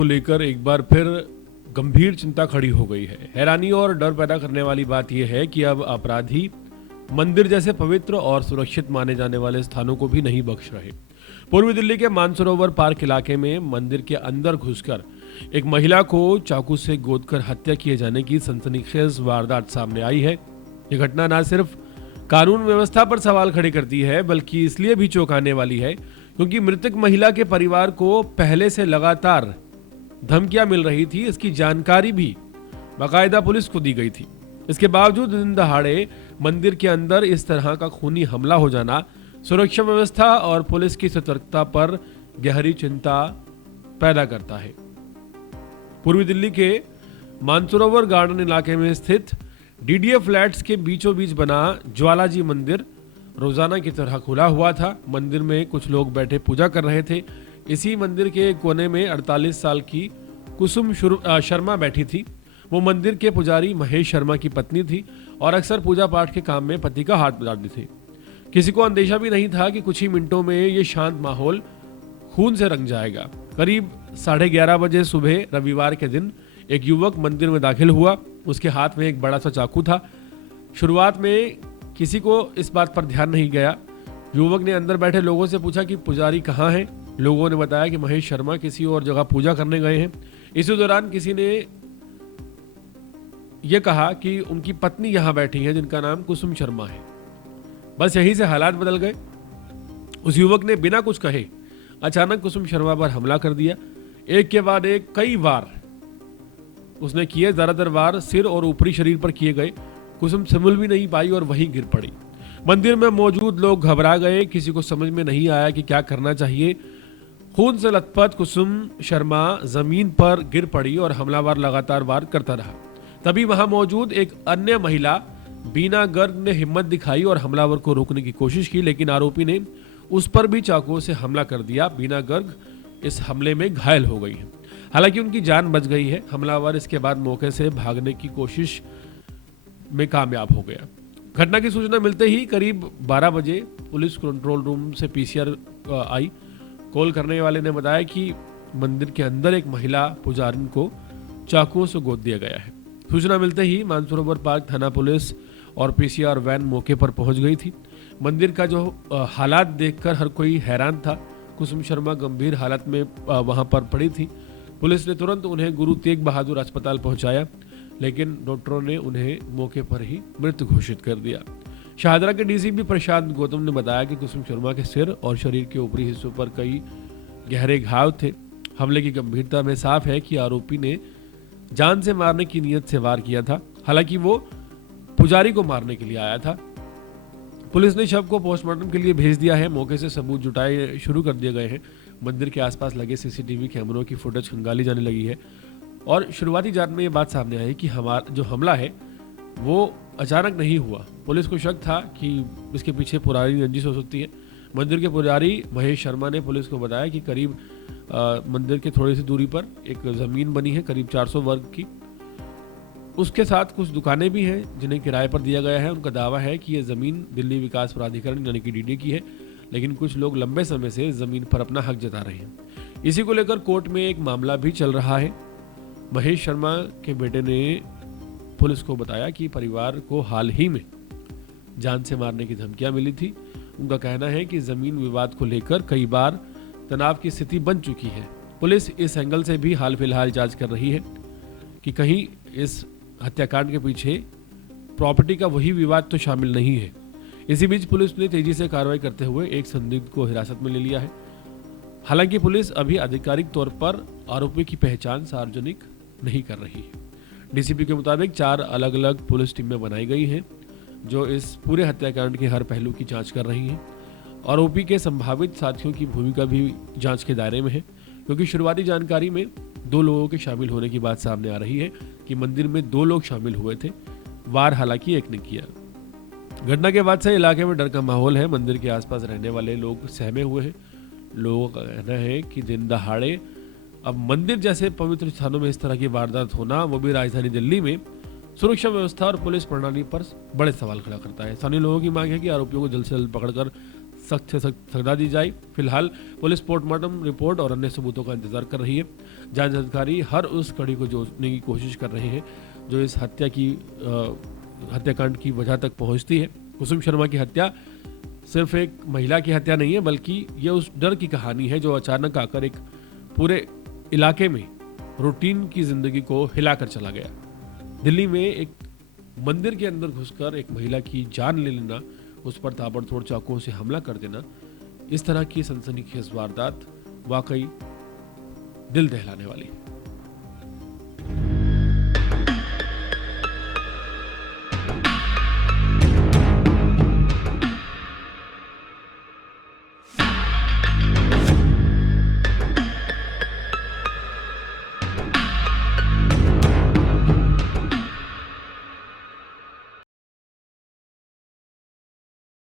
को लेकर एक बार फिर गंभीर चिंता खड़ी हो गई है। हैरानी और डर पैदा करने वाली बात यह है कि अब अपराधी मंदिर जैसे पवित्र और सुरक्षित माने जाने वाले स्थानों को भी नहीं बख्श रहे। पूर्वी दिल्ली के मानसरोवर पार्क इलाके में मंदिर के अंदर घुसकर एक महिला को चाकू से गोदकर हत्या किए जाने की सनसनीखेज वारदात सामने आई है। यह घटना न सिर्फ कानून व्यवस्था पर सवाल खड़े करती है, बल्कि इसलिए भी चौंकाने वाली है क्योंकि मृतक महिला के परिवार को पहले से लगातार धमकियां मिल रही थी। इसकी जानकारी भी बाकायदा पुलिस को दी गई थी। इसके बावजूद दिन दहाड़े मंदिर के अंदर इस तरह का खूनी हमला हो जाना सुरक्षा व्यवस्था और पुलिस की सतर्कता पर गहरी चिंता पैदा करता है। पूर्वी दिल्ली के मानसरोवर गार्डन इलाके में स्थित डीडीए फ्लैट्स के बीचों बीच बना ज्वालाजी मंदिर रोजाना की तरह खुला हुआ था। मंदिर में कुछ लोग बैठे पूजा कर रहे थे। इसी मंदिर के कोने में 48 साल की कुसुम शर्मा बैठी थी। वो मंदिर के पुजारी महेश शर्मा की पत्नी थी और अक्सर पूजा पाठ के काम में पति का हाथ बटाती थी। किसी को अंदेशा भी नहीं था कि कुछ ही मिनटों में ये शांत माहौल खून से रंग जाएगा। करीब 11:30 बजे सुबह रविवार के दिन एक युवक मंदिर में दाखिल हुआ। उसके हाथ में एक बड़ा सा चाकू था। शुरुआत में किसी को इस बात पर ध्यान नहीं गया। युवक ने अंदर बैठे लोगों से पूछा कि पुजारी कहाँ हैं। लोगों ने बताया कि महेश शर्मा किसी और जगह पूजा करने गए हैं। इसी दौरान किसी ने यह कहा कि उनकी पत्नी यहां बैठी है जिनका नाम कुसुम शर्मा है। बस यहीं से हालात बदल गए। उस युवक ने बिना कुछ कहे अचानक कुसुम शर्मा पर हमला कर दिया। एक के बाद एक कई वार उसने किए। ज्यादातर वार सिर और ऊपरी शरीर पर किए गए। कुसुम संभल भी नहीं पाई और वहीं गिर पड़ी। मंदिर में मौजूद लोग घबरा गए। किसी को समझ में नहीं आया कि क्या करना चाहिए। खून से लथपथ कुसुम शर्मा जमीन पर गिर पड़ी और हमलावर लगातार वार करता रहा। तभी वहां मौजूद एक अन्य महिला बीना गर्ग ने हिम्मत दिखाई और हमलावर को रोकने की कोशिश की, लेकिन आरोपी ने उस पर भी चाकू से हमला कर दिया। बीना गर्ग इस हमले में घायल हो गई है। हालांकि उनकी जान बच गई है। हमलावर इसके बाद मौके से भागने की कोशिश में कामयाब हो गया। घटना की सूचना मिलते ही करीब 12 बजे पुलिस कंट्रोल रूम से पीसीआर आई। कॉल करने वाले ने बताया कि मंदिर के अंदर एक महिला पुजारिन को चाकुओं से गोद दिया गया है। सूचना मिलते ही मानसरोवर पार्क थाना पुलिस और पीसीआर वैन मौके पर पहुंच गई थी। मंदिर का जो हालात देखकर हर कोई हैरान था। कुसुम शर्मा गंभीर हालत में वहां पर पड़ी थी। पुलिस ने तुरंत उन्हें गुरु तेग बहादुर अस्पताल पहुंचाया, लेकिन डॉक्टरों ने उन्हें मौके पर ही मृत घोषित कर दिया। शाहदरा के डीसीपी प्रशांत गौतम ने बताया कि कुसुम शर्मा के सिर और शरीर के ऊपरी हिस्सों पर कई गहरे घाव थे। हमले की गंभीरता में साफ है कि आरोपी ने जान से मारने की नीयत से वार किया था। हालांकि वो पुजारी को मारने के लिए आया था। पुलिस ने शव को पोस्टमार्टम के लिए भेज दिया है। मौके से सबूत जुटाए शुरू कर दिए गए हैं। मंदिर के आसपास लगे सीसीटीवी कैमरों की फुटेज खंगाली जाने लगी है और शुरुआती जांच में ये बात सामने आई कि हमारा जो हमला है वो अचानक नहीं हुआ। पुलिस को शक था कि इसके पीछे पुरानी रंजिश हो सकती है। मंदिर के पुजारी महेश शर्मा ने पुलिस को बताया कि करीब मंदिर के थोड़ी सी दूरी पर एक ज़मीन बनी है करीब 400 वर्ग की। उसके साथ कुछ दुकानें भी हैं जिन्हें किराए पर दिया गया है। उनका दावा है कि यह ज़मीन दिल्ली विकास प्राधिकरण यानी कि डीडीए की है, लेकिन कुछ लोग लंबे समय से ज़मीन पर अपना हक जता रहे हैं। इसी को लेकर कोर्ट में एक मामला भी चल रहा है। महेश शर्मा के बेटे ने पुलिस को बताया कि परिवार को हाल ही में जान से मारने की धमकियां मिली थी। उनका कहना है कि ज़मीन विवाद को लेकर कई बार तनाव की स्थिति बन चुकी है। पुलिस इस एंगल से भी हाल फिलहाल जांच कर रही है कि कहीं इस हत्याकांड के पीछे प्रॉपर्टी का वही विवाद तो शामिल नहीं है। इसी बीच पुलिस ने तेजी से कार्रवाई करते हुए एक संदिग्ध को हिरासत में ले लिया है। हालांकि पुलिस अभी आधिकारिक तौर पर आरोपी की पहचान सार्वजनिक नहीं कर रही है। डीसीपी के मुताबिक 4 अलग अलग पुलिस टीमें बनाई गई हैं जो इस पूरे हत्याकांड के हर पहलू की जांच कर रही हैं। आरोपी के संभावित साथियों की भूमिका भी जांच के दायरे में है, क्योंकि शुरुआती जानकारी में 2 लोगों के शामिल होने की बात सामने आ रही है कि मंदिर में 2 लोग शामिल हुए थे। वार हालांकि एक ने किया। घटना के बाद से इलाके में डर का माहौल है। मंदिर के आसपास रहने वाले लोग सहमे हुए हैं। लोगों का कहना है कि दिन दहाड़े अब मंदिर जैसे पवित्र स्थानों में इस तरह की वारदात होना, वो भी राजधानी दिल्ली में, सुरक्षा व्यवस्था और पुलिस प्रणाली पर बड़े सवाल खड़ा करता है। स्थानीय लोगों की मांग है कि आरोपियों को जल्द से जल्द पकड़कर सख्त से सख्त सजा दी जाए। फिलहाल पुलिस पोस्टमार्टम रिपोर्ट और अन्य सबूतों का इंतजार कर रही है। जांच अधिकारी हर उस कड़ी को जोड़ने की कोशिश कर रहे हैं जो इस हत्याकांड की वजह तक पहुंचती है। कुसुम शर्मा की हत्या सिर्फ एक महिला की हत्या नहीं है, बल्कि यह उस डर की कहानी है जो अचानक आकर एक पूरे इलाके में रूटीन की जिंदगी को हिलाकर चला गया। दिल्ली में एक मंदिर के अंदर घुसकर एक महिला की जान ले लेना, उस पर ताबड़तोड़ चाकुओं से हमला कर देना, इस तरह की सनसनीखेज वारदात वाकई दिल दहलाने वाली है।